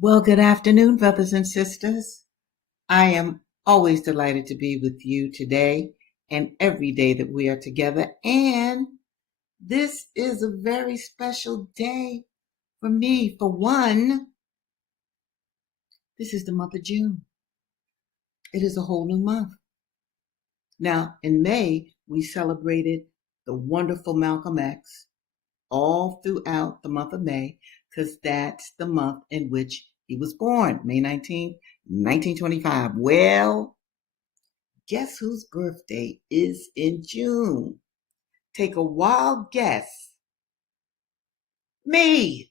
Well, good afternoon, brothers and sisters. I am always delighted to be with you today and every day that we are together. And this is a very special day for me. For one, this is the month of June. It is a whole new month. Now, in May, we celebrated the wonderful Malcolm X all throughout the month of May because that's the month in which he was born, May 19th, 1925. Well, guess whose birthday is in June? Take a wild guess. Me!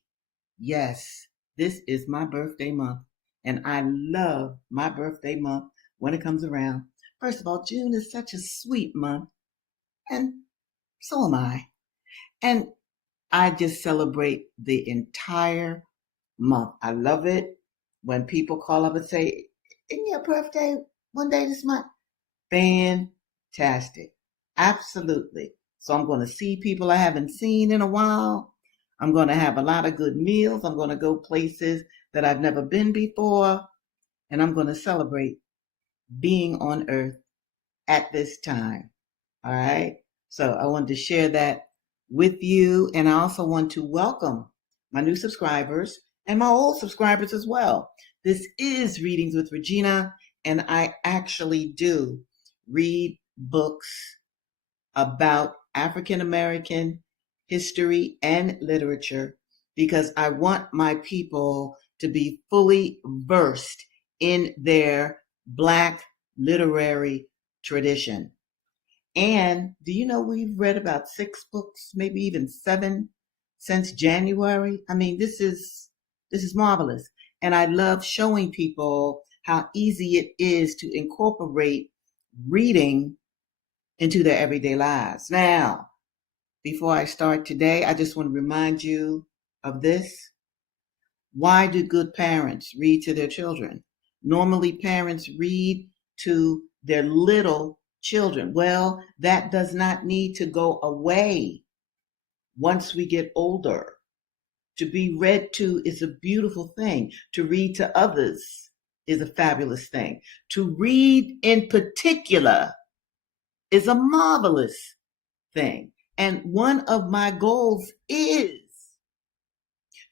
Yes, this is my birthday month, and I love my birthday month when it comes around. First of all, June is such a sweet month, and so am I. And I just celebrate the entire month. I love it when people call up and say, "Isn't your birthday one day this month?" Fantastic. Absolutely. So I'm going to see people I haven't seen in a while. I'm going to have a lot of good meals. I'm going to go places that I've never been before. And I'm going to celebrate being on earth at this time. All right. So I wanted to share that with you. And I also want to welcome my new subscribers and my old subscribers as well. This is Readings with Regina, and I actually do read books about African American history and literature because I want my people to be fully versed in their Black literary tradition. And do you know we've read about 6 books, maybe even 7 since January? I mean, this is marvelous. And I love showing people how easy it is to incorporate reading into their everyday lives. Now, before I start today, I just want to remind you of this. Why do good parents read to their children? Normally, parents read to their little children. Well, that does not need to go away once we get older. To be read to is a beautiful thing. To read to others is a fabulous thing. To read in particular is a marvelous thing. And one of my goals is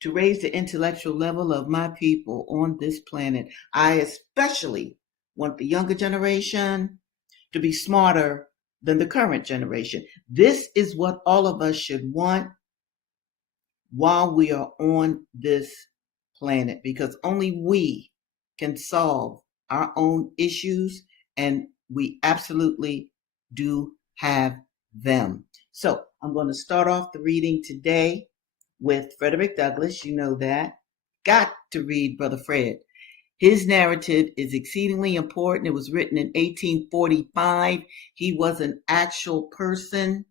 to raise the intellectual level of my people on this planet. I especially want the younger generation to be smarter than the current generation. This is what all of us should want while we are on this planet, because only we can solve our own issues, and we absolutely do have them. So I'm going to start off the reading today with Frederick Douglass. You know that. Got to read Brother Fred. His narrative is exceedingly important. It was written in 1845. He was an actual person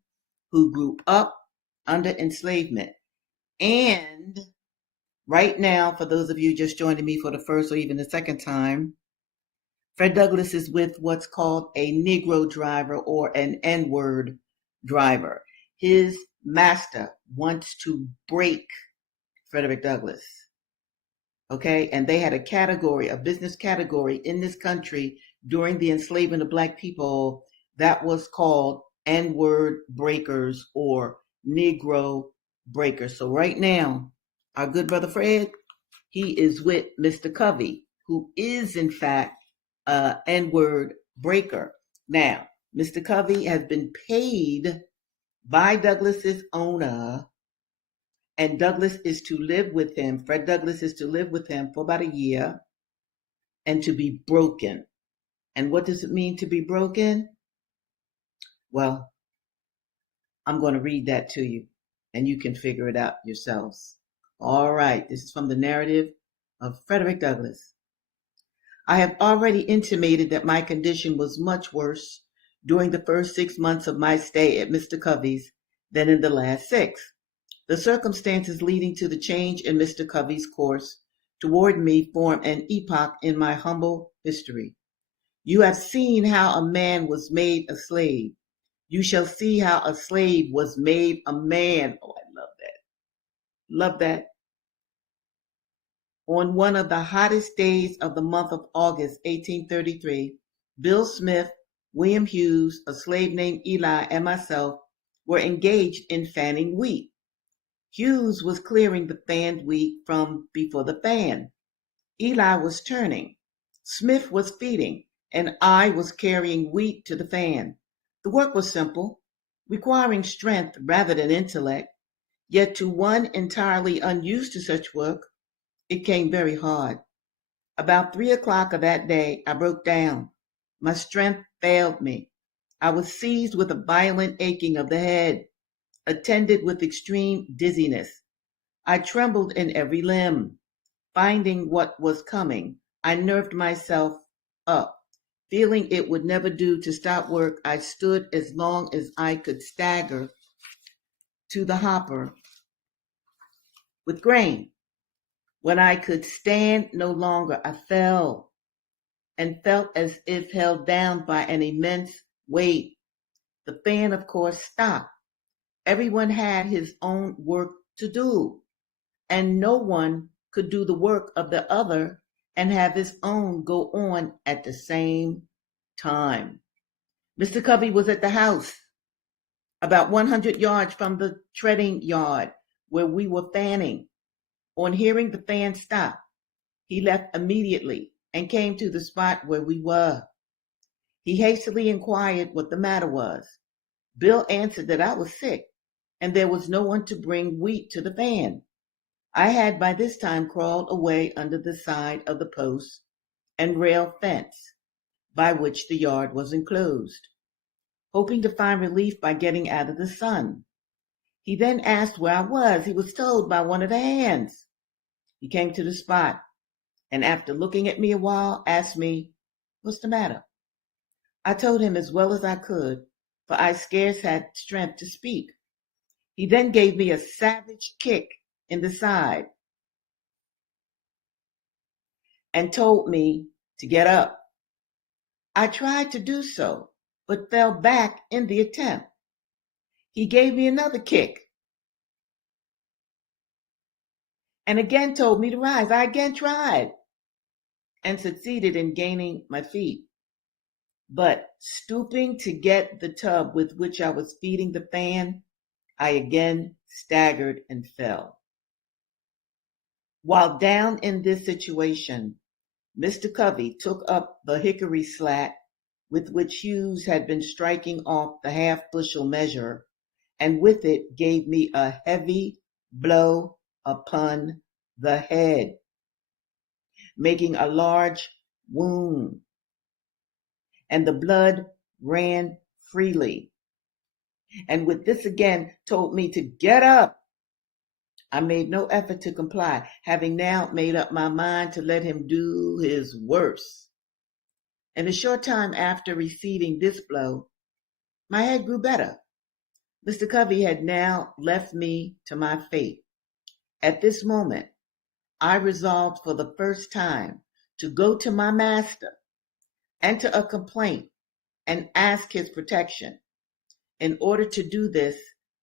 who grew up under enslavement. And right now, for those of you just joining me for the first or even the second time, Fred Douglass is with what's called a Negro driver or an N-word driver. His master wants to break Frederick Douglass. Okay, and they had a category, a business category in this country during the enslavement of Black people that was called N-word breakers or Negro breakers. So right now, our good brother Fred, he is with Mr. Covey, who is in fact a N-word breaker. Now, Mr. Covey has been paid by Douglass's owner, and Douglass is to live with him. Fred Douglass is to live with him for about a year and to be broken. And what does it mean to be broken? Well, I'm going to read that to you and you can figure it out yourselves. All right, this is from the narrative of Frederick Douglass. I have already intimated that my condition was much worse during the first 6 months of my stay at Mr. Covey's than in the last 6. The circumstances leading to the change in Mr. Covey's course toward me form an epoch in my humble history. You have seen how a man was made a slave. You shall see how a slave was made a man. Oh, I love that. Love that. On one of the hottest days of the month of August, 1833, Bill Smith, William Hughes, a slave named Eli, and myself were engaged in fanning wheat. Hughes was clearing the fanned wheat from before the fan. Eli was turning. Smith was feeding, and I was carrying wheat to the fan. The work was simple, requiring strength rather than intellect, yet to one entirely unused to such work, it came very hard. About 3 o'clock of that day, I broke down. My strength failed me. I was seized with a violent aching of the head, attended with extreme dizziness. I trembled in every limb. Finding what was coming, I nerved myself up. Feeling it would never do to stop work, I stood as long as I could stagger to the hopper with grain. When I could stand no longer, I fell and felt as if held down by an immense weight. The fan, of course, stopped. Everyone had his own work to do, and no one could do the work of the other and have his own go on at the same time. Mr. Covey was at the house, about 100 yards from the treading yard where we were fanning. On hearing the fan stop, he left immediately and came to the spot where we were. He hastily inquired what the matter was. Bill answered that I was sick and there was no one to bring wheat to the fan. I had by this time crawled away under the side of the post and rail fence by which the yard was enclosed, hoping to find relief by getting out of the sun. He then asked where I was. He was told by one of the hands. He came to the spot and after looking at me a while, asked me, "What's the matter?" I told him as well as I could, for I scarce had strength to speak. He then gave me a savage kick in the side and told me to get up. I tried to do so, but fell back in the attempt. He gave me another kick and again told me to rise. I again tried and succeeded in gaining my feet. But stooping to get the tub with which I was feeding the fan, I again staggered and fell. While down in this situation, Mr. Covey took up the hickory slat with which Hughes had been striking off the half-bushel measure, and with it gave me a heavy blow upon the head, making a large wound, and the blood ran freely. And with this again told me to get up. I made no effort to comply, having now made up my mind to let him do his worst. In a short time after receiving this blow, my head grew better. Mr. Covey had now left me to my fate. At this moment, I resolved for the first time to go to my master, enter a complaint, and ask his protection. In order to do this,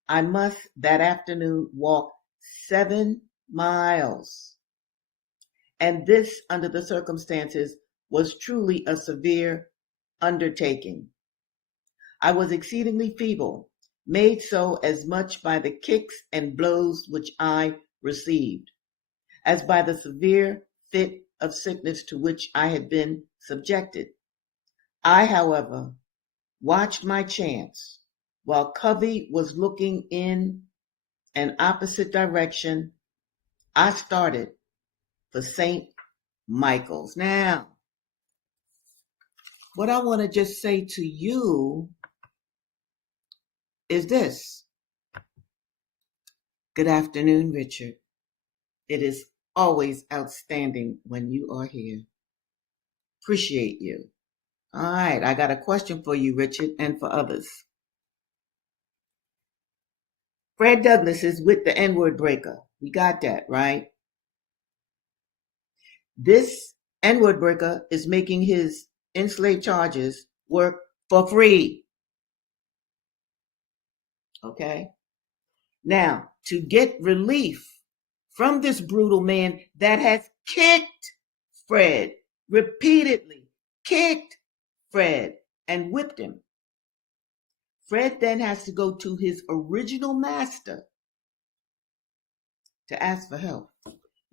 I must that afternoon walk 7 miles. And this, under the circumstances, was truly a severe undertaking. I was exceedingly feeble, made so as much by the kicks and blows which I received, as by the severe fit of sickness to which I had been subjected. I, however, watched my chance. While Covey was looking in an opposite direction, I started for St. Michael's. Now, what I want to just say to you is this. Good afternoon, Richard. It is always outstanding when you are here. Appreciate you. All right, I got a question for you, Richard, and for others. Fred Douglass is with the N-word breaker. We got that, right? This N-word breaker is making his enslaved charges work for free. Okay? Now, to get relief from this brutal man that has kicked Fred, repeatedly kicked Fred and whipped him. Fred then has to go to his original master to ask for help.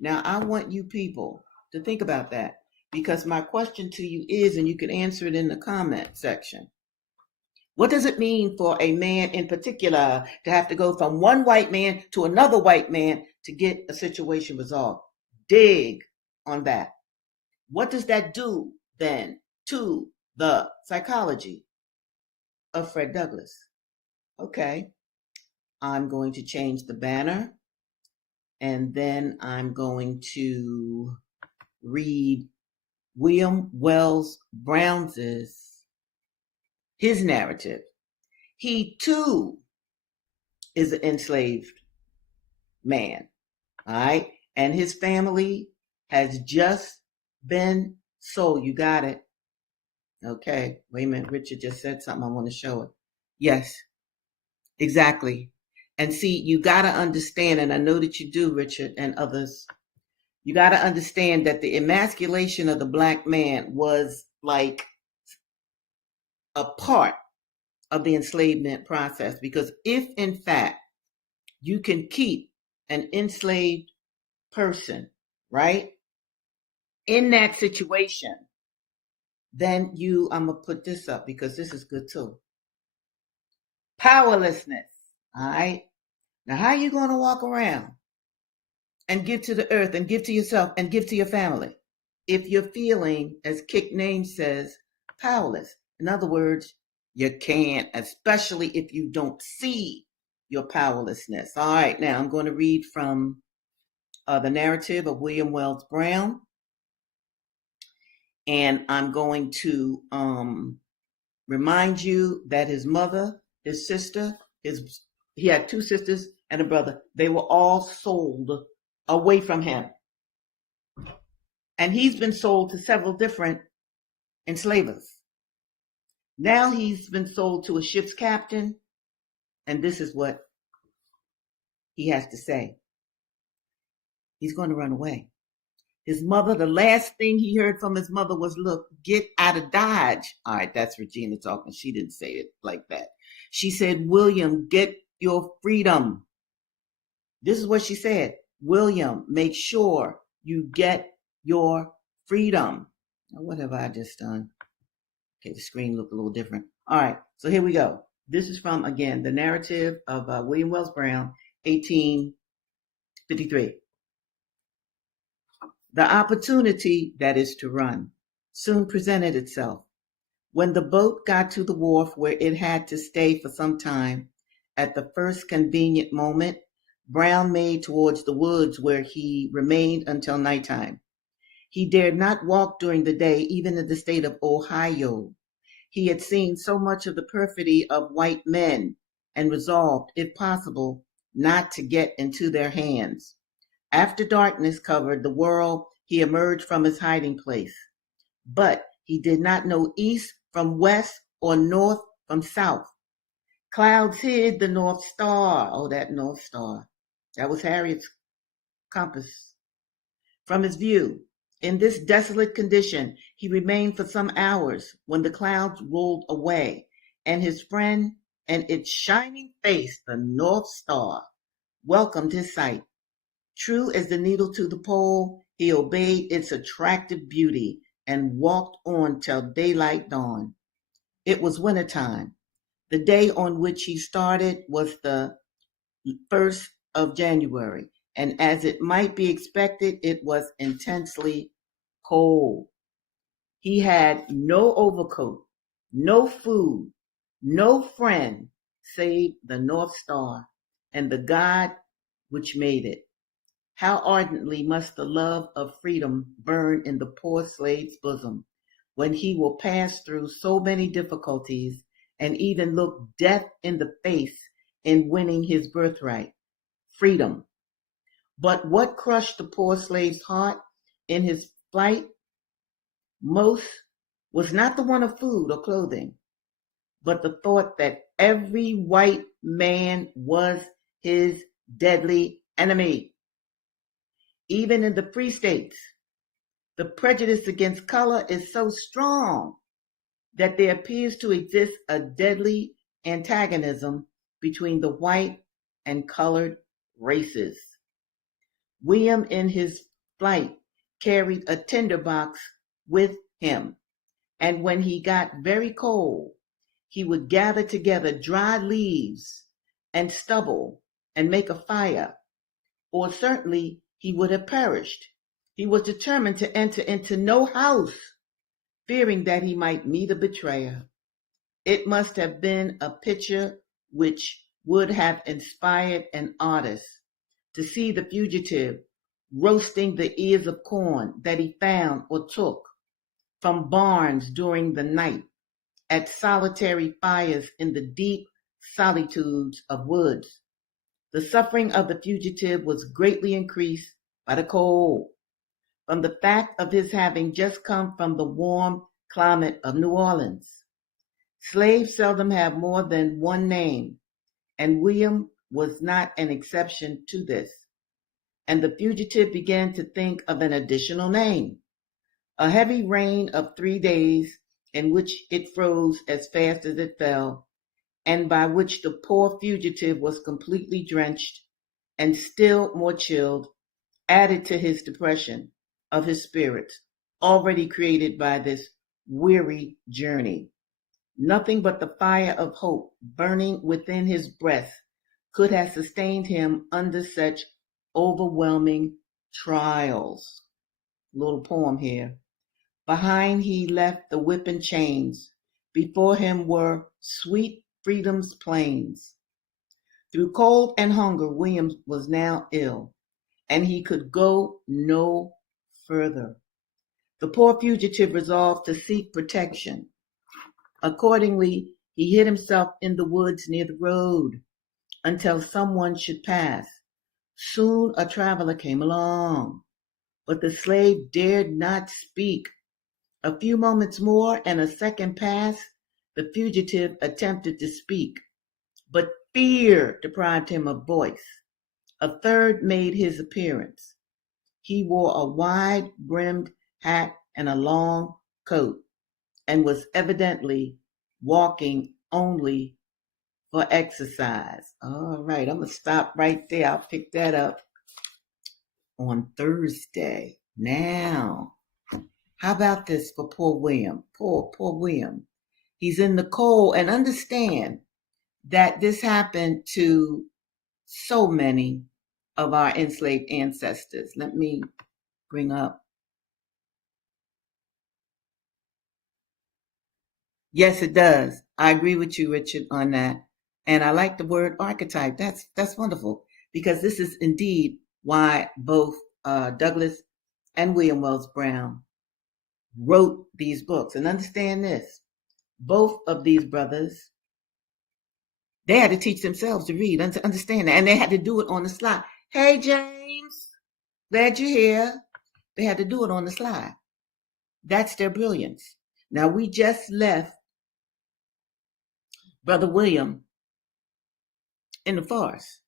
Now, I want you people to think about that, because my question to you is, and you can answer it in the comment section, what does it mean for a man in particular to have to go from one white man to another white man to get a situation resolved? Dig on that. What does that do then to the psychology of Fred Douglass? Okay, I'm going to change the banner, and then I'm going to read William Wells Brown's his narrative. He too is an enslaved man, all right? And his family has just been sold. You got it. Okay, wait a minute. Richard just said something. I want to show it. Yes, exactly. And see, you got to understand, and I know that you do, Richard, and others, you got to understand that the emasculation of the Black man was like a part of the enslavement process. Because if, in fact, you can keep an enslaved person, right, in that situation, then I'm going to put this up because this is good too. Powerlessness, all right? Now, how are you going to walk around and give to the earth and give to yourself and give to your family if you're feeling, as Kaine says, powerless? In other words, you can't, especially if you don't see your powerlessness. All right, now I'm going to read from the narrative of William Wells Brown, and I'm going to remind you that his mother, his sister, he had two sisters and a brother. They were all sold away from him. And he's been sold to several different enslavers. Now he's been sold to a ship's captain, and this is what he has to say. He's going to run away. His mother, the last thing he heard from his mother was, look, get out of Dodge. All right, that's Regina talking. She didn't say it like that. She said, William, get your freedom. This is what she said. William, make sure you get your freedom. Now, what have I just done? Okay, the screen looked a little different. All right, so here we go. This is from, again, the narrative of William Wells Brown, 1853. The opportunity, that is to run, soon presented itself. When the boat got to the wharf where it had to stay for some time, at the first convenient moment, Brown made towards the woods where he remained until nighttime. He dared not walk during the day, even in the state of Ohio. He had seen so much of the perfidy of white men and resolved, if possible, not to get into their hands. After darkness covered the world, he emerged from his hiding place. But he did not know east from west or north from south. Clouds hid the North Star. Oh, that North Star. That was Harriet's compass. From his view. In this desolate condition, he remained for some hours when the clouds rolled away, and his friend and its shining face, the North Star, welcomed his sight. True as the needle to the pole, he obeyed its attractive beauty and walked on till daylight dawned. It was wintertime. The day on which he started was the 1st of January, and as it might be expected, it was intensely cold. He had no overcoat, no food, no friend save the North Star and the God which made it. How ardently must the love of freedom burn in the poor slave's bosom when he will pass through so many difficulties and even look death in the face in winning his birthright, freedom. But what crushed the poor slave's heart in his flight most was not the want of food or clothing, but the thought that every white man was his deadly enemy. Even in the free states, The prejudice against color is so strong that there appears to exist a deadly antagonism between the white and colored races. William, in his flight, carried a tinderbox with him, and when he got very cold, he would gather together dry leaves and stubble and make a fire, or certainly he would have perished. He was determined to enter into no house, fearing that he might meet a betrayer. It must have been a picture which would have inspired an artist to see the fugitive roasting the ears of corn that he found or took from barns during the night, at solitary fires in the deep solitudes of woods. The suffering of the fugitive was greatly increased by the cold, from the fact of his having just come from the warm climate of New Orleans. Slaves seldom have more than one name, and William was not an exception to this. And the fugitive began to think of an additional name. A heavy rain of 3 days, in which it froze as fast as it fell, and by which the poor fugitive was completely drenched and still more chilled, added to his depression of his spirits, already created by this weary journey. Nothing but the fire of hope burning within his breast could have sustained him under such overwhelming trials. Little poem here. Behind he left the whip and chains. Before him were sweet freedom's plains. Through cold and hunger, William was now ill, and he could go no further. The poor fugitive resolved to seek protection. Accordingly, he hid himself in the woods near the road until someone should pass. Soon a traveler came along, but the slave dared not speak. A few moments more and a second passed. The fugitive attempted to speak, but fear deprived him of voice. A third made his appearance. He wore a wide-brimmed hat and a long coat, and was evidently walking only for exercise. All right, I'm going to stop right there. I'll pick that up on Thursday. Now, how about this for poor William? Poor William. He's in the cold, and understand that this happened to so many of our enslaved ancestors. Let me bring up. Yes, it does. I agree with you, Richard, on that. And I like the word archetype. That's wonderful, because this is indeed why both Douglas and William Wells Brown wrote these books. And understand this, both of these brothers, they had to teach themselves to read, understand that, and they had to do it on the slide. Hey, James, glad you're here. They had to do it on the slide. That's their brilliance. Now, we just left Brother William in the forest.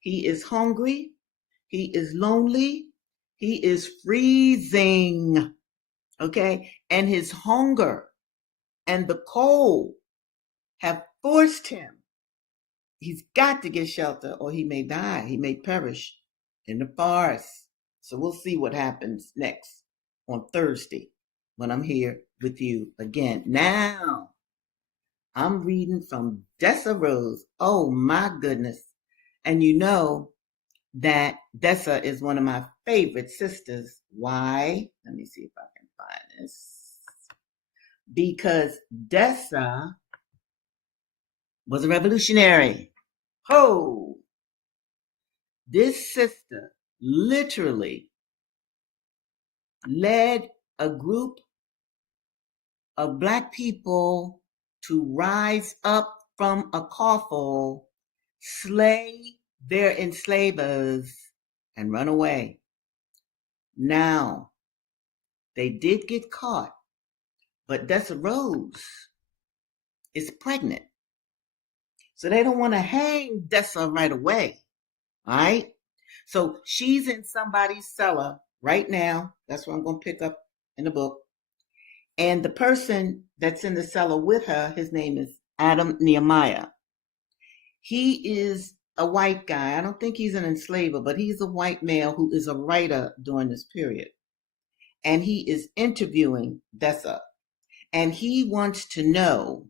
He is hungry. He is lonely. He is freezing. Okay? And his hunger and the cold have forced him. He's got to get shelter or he may die. He may perish in the forest. So we'll see what happens next on Thursday when I'm here with you again. Now, I'm reading from Dessa Rose. Oh my goodness. And you know that Dessa is one of my favorite sisters. Why? Let me see if I can find this. Because Dessa was a revolutionary. Oh, this sister literally led a group of Black people to rise up from a coffle, slay their enslavers, and run away. Now, they did get caught, but Dessa Rose is pregnant. So they don't want to hang Dessa right away. All right? So she's in somebody's cellar right now. That's what I'm going to pick up in the book. And the person that's in the cellar with her, his name is Adam Nehemiah. He is a white guy. I don't think he's an enslaver, but he's a white male who is a writer during this period. And he is interviewing Dessa. And he wants to know,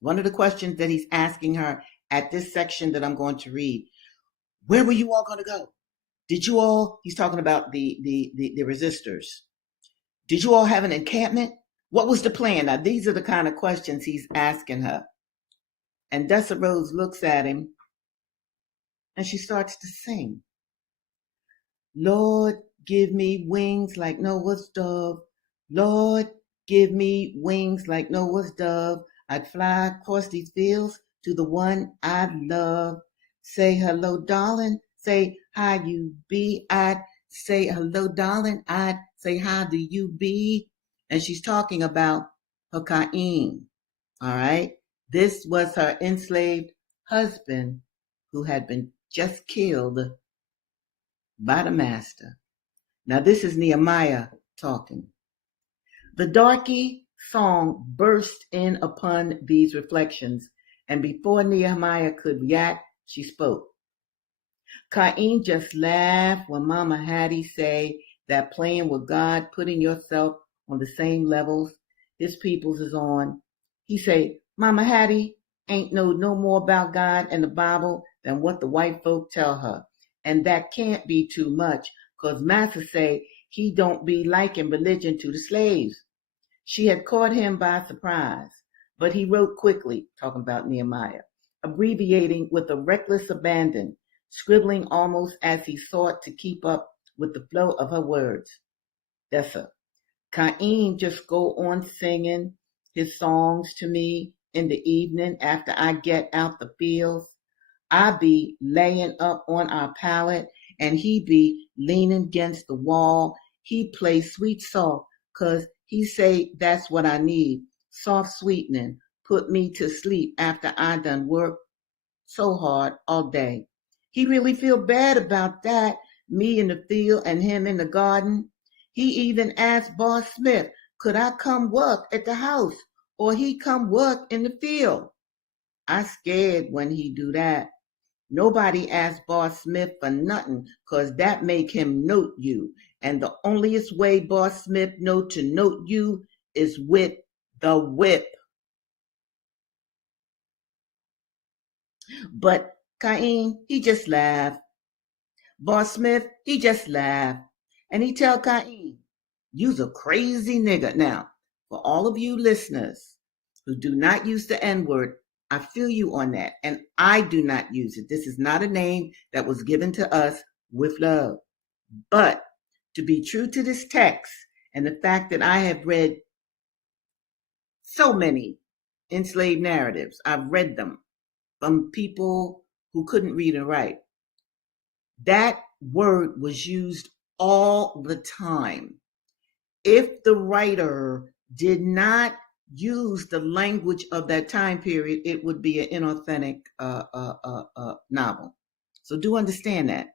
one of the questions that he's asking her at this section that I'm going to read, where were you all going to go? Did you all, he's talking about the resistors. Did you all have an encampment? What was the plan? Now, these are the kind of questions he's asking her. And Dessa Rose looks at him and she starts to sing. Lord, give me wings like Noah's dove. Lord, give me wings like Noah's dove. I'd fly across these fields to the one I love. Say hello, darling. Say how you be. I'd say hello, darling. I'd say how do you be. And she's talking about her Kaine. All right. This was her enslaved husband who had been just killed by the master. Now this is Nehemiah talking. The darky song burst in upon these reflections, and before Nehemiah could react, she spoke. Kaine just laughed when Mama Hattie say that playing with God, putting yourself on the same levels his peoples is on. He say, Mama Hattie ain't know no more about God and the Bible than what the white folk tell her. And that can't be too much, 'cause Master say he don't be liking religion to the slaves. She had caught him by surprise, but he wrote quickly, talking about Nehemiah, abbreviating with a reckless abandon, scribbling almost as he sought to keep up with the flow of her words. Dessa, Kaine just go on singing his songs to me in the evening after I get out the fields. I be laying up on our pallet and he be leaning against the wall. He play sweet soft 'cause he say that's what I need. Soft sweetening, put me to sleep after I done work so hard all day. He really feel bad about that, me in the field and him in the garden. He even asked Boss Smith, could I come work at the house or he come work in the field? I scared when he do that. Nobody asked Boss Smith for nothing, 'cause that make him note you. And the onlyest way Boss Smith know to note you is with the whip. But Kaine, he just laughed. Boss Smith, he just laughed. And he tell Kaine, you's a crazy nigga. Now, for all of you listeners who do not use the N-word, I feel you on that. And I do not use it. This is not a name that was given to us with love. But to be true to this text and the fact that I have read so many enslaved narratives, I've read them from people who couldn't read and write. That word was used all the time. If the writer did not use the language of that time period, it would be an inauthentic novel. So do understand that.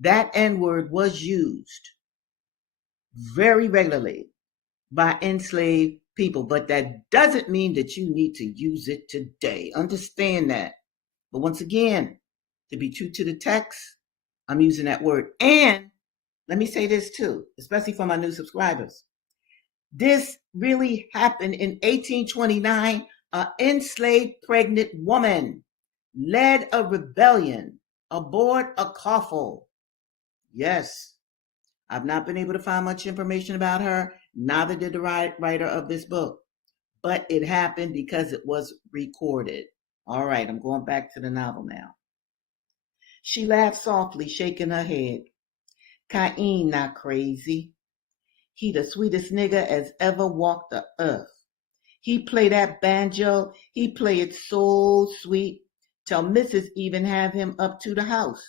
That N-word was used very regularly by enslaved people, but that doesn't mean that you need to use it today. Understand that. But once again, to be true to the text, I'm using that word. And let me say this too, especially for my new subscribers. This really happened in 1829. An enslaved pregnant woman led a rebellion aboard a coffle. Yes, I've not been able to find much information about her, neither did the writer of this book. But it happened because it was recorded. All right, I'm going back to the novel now. She laughed softly, shaking her head. Kaine not crazy. He the sweetest nigga as ever walked the earth. He play that banjo. He play it so sweet. Till Mrs. even have him up to the house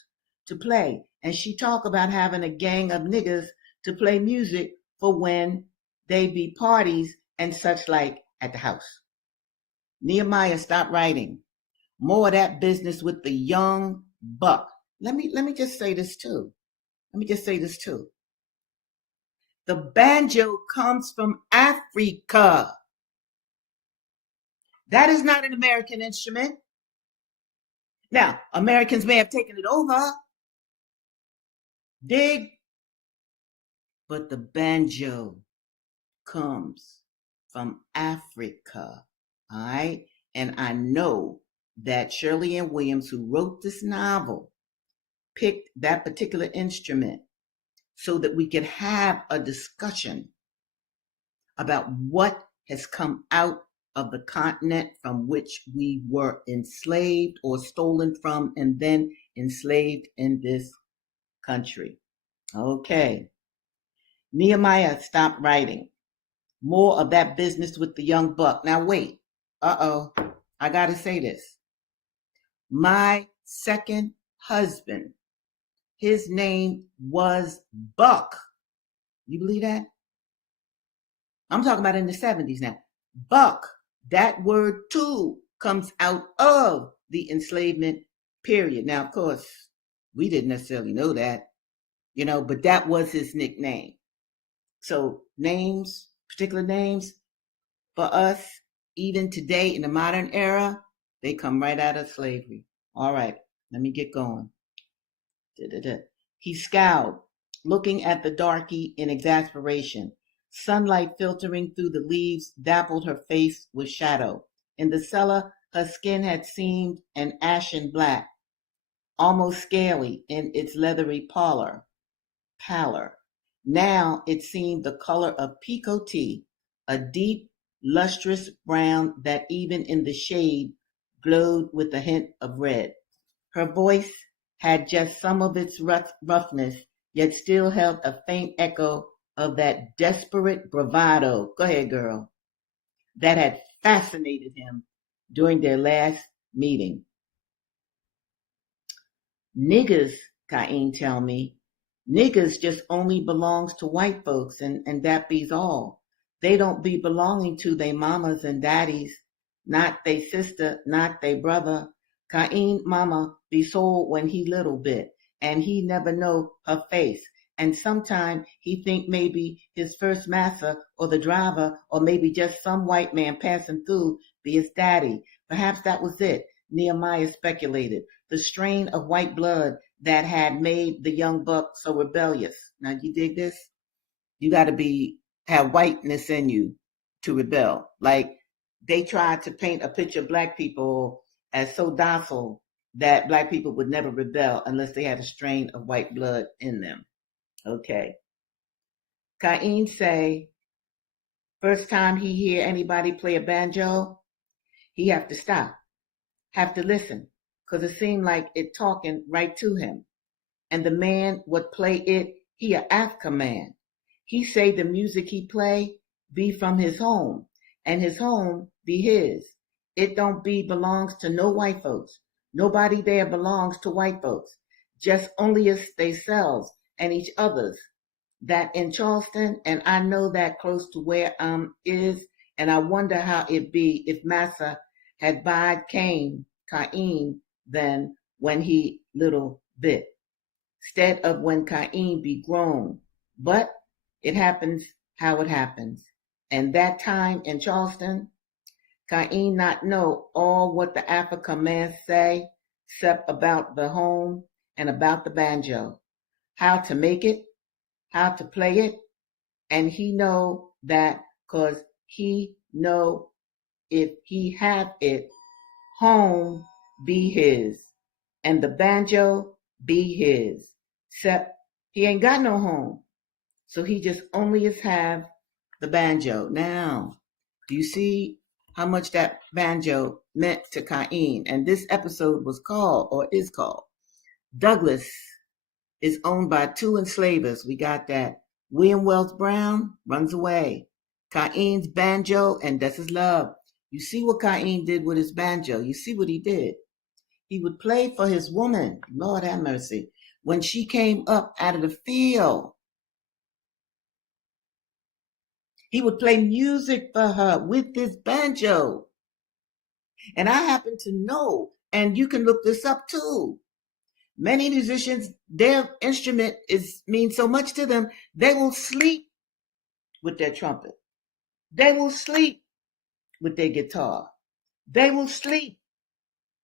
to play. And she talk about having a gang of niggas to play music for when they be parties and such like at the house. Nehemiah stopped writing. More of that business with the young buck. Let me just say this too. The banjo comes from Africa. That is not an American instrument. Now, Americans may have taken it over, dig, but the banjo comes from Africa. All right. And I know that Shirley Ann Williams, who wrote this novel, picked that particular instrument so that we could have a discussion about what has come out of the continent from which we were enslaved or stolen from and then enslaved in this country. Okay. Nehemiah stopped writing. More of that business with the young buck. Now wait. Uh-oh. I got to say this. My second husband, his name was Buck. You believe that? I'm talking about in the 70s now. Buck, that word too comes out of the enslavement period. Now, of course, we didn't necessarily know that, but that was his nickname. So names, particular names for us, even today in the modern era, they come right out of slavery. All right, let me get going. He scowled, looking at the darky in exasperation. Sunlight filtering through the leaves dappled her face with shadow. In the cellar, her skin had seemed an ashen black, almost scaly in its leathery pallor. Now it seemed the color of pekoe tea, a deep, lustrous brown that even in the shade glowed with a hint of red. Her voice had just some of its roughness, yet still held a faint echo of that desperate bravado, go ahead, girl, that had fascinated him during their last meeting. Niggers, Kaine tell me, niggers just only belongs to white folks, and that be's all. They don't be belonging to they mamas and daddies, not they sister, not they brother. Kaine mama be sold when he little bit, and he never know her face. And sometime he think maybe his first master or the driver or maybe just some white man passing through be his daddy. Perhaps that was it, Nehemiah speculated. The strain of white blood that had made the young buck so rebellious. Now you dig this? You gotta have whiteness in you to rebel. Like they tried to paint a picture of black people as so docile that black people would never rebel unless they had a strain of white blood in them. Okay. Kaine say, first time he hear anybody play a banjo, he have to stop, have to listen, because it seemed like it talking right to him. And the man would play it, he a Africa man. He say the music he play be from his home, and his home be his. It don't be belongs to no white folks. Nobody there belongs to white folks. Just only us theyselves and each other's. That in Charleston, and I know that close to where is, and I wonder how it be if Massa had buyed Kaine then when he little bit, instead of when Kaine be grown. But it happens how it happens. And that time in Charleston, Kaine not know all what the Africa man say, except about the home and about the banjo, how to make it, how to play it, and he know that cause he know if he have it, home be his, and the banjo be his, except he ain't got no home, so he just only is have the banjo. Now, do you see how much that banjo meant to Kaine? And this episode was called, or is called, Douglas is owned by two enslavers. We got that. William Wells Brown runs away. Kaine's banjo, and that's his love. You see what Kaine did with his banjo. You see what he did. He would play for his woman, Lord have mercy, when she came up out of the field. He would play music for her with his banjo. And I happen to know, and you can look this up too, many musicians, their instrument means so much to them, they will sleep with their trumpet. They will sleep with their guitar. They will sleep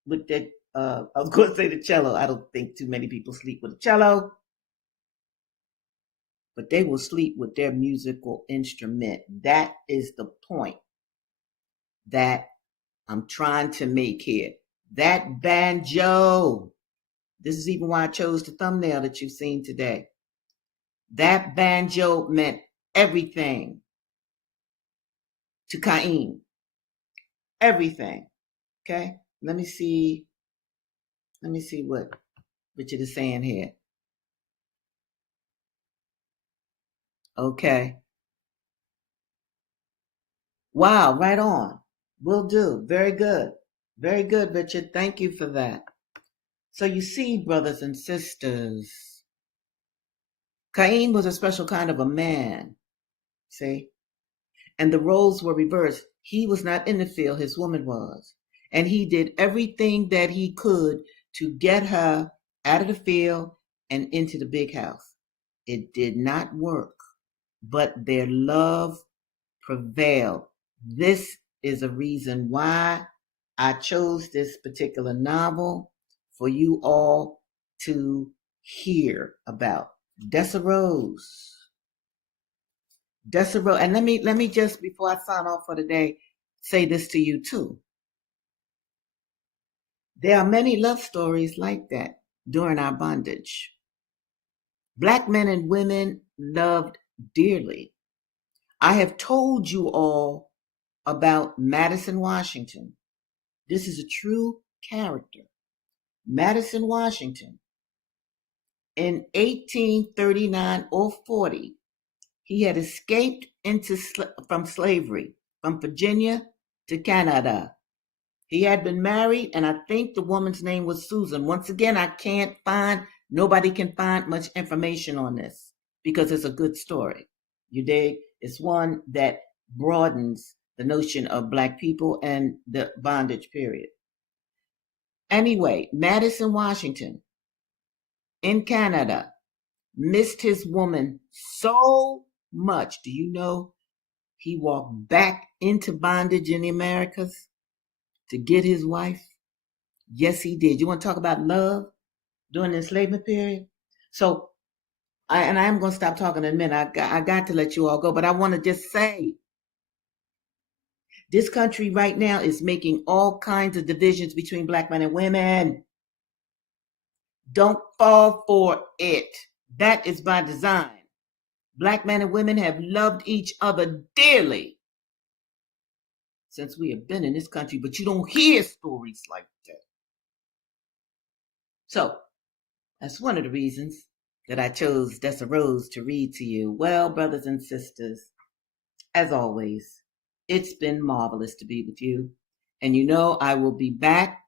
with their, I was going to say the cello. I don't think too many people sleep with a cello, but they will sleep with their musical instrument. That is the point that I'm trying to make here. That banjo. This is even why I chose the thumbnail that you've seen today. That banjo meant everything to Kaine. Everything. Okay? Let me see what Richard is saying here. Okay. Wow, right on. Will do. Very good. Very good, Richard. Thank you for that. So you see, brothers and sisters, Kaine was a special kind of a man. See? And the roles were reversed. He was not in the field, his woman was. And he did everything that he could to get her out of the field and into the big house. It did not work, but their love prevailed. This is a reason why I chose this particular novel for you all to hear about. Dessa Rose. Dessa Rose. And let me just, before I sign off for today, say this to you too. There are many love stories like that during our bondage. Black men and women loved dearly. I have told you all about Madison, Washington. This is a true character. Madison, Washington. In 1839 or 40, he had escaped from slavery from Virginia to Canada. He had been married, and I think the woman's name was Susan. Once again, nobody can find much information on this because it's a good story. You dig? It's one that broadens the notion of Black people and the bondage period. Anyway, Madison, Washington, in Canada, missed his woman so much. Do you know he walked back into bondage in the Americas to get his wife? Yes, he did. You want to talk about love during the enslavement period? So, I am going to stop talking in a minute. I got to let you all go, but I want to just say, this country right now is making all kinds of divisions between Black men and women. Don't fall for it. That is by design. Black men and women have loved each other dearly since we have been in this country, but you don't hear stories like that. So, that's one of the reasons that I chose Dessa Rose to read to you. Well, brothers and sisters, as always, it's been marvelous to be with you. And you know I will be back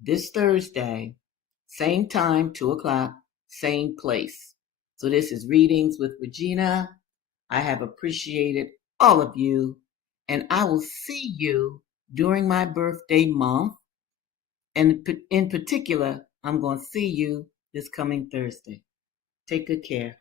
this Thursday, same time, 2 o'clock, same place. So this is Readings with Regina. I have appreciated all of you, and I will see you during my birthday month. And in particular, I'm going to see you this coming Thursday. Take good care.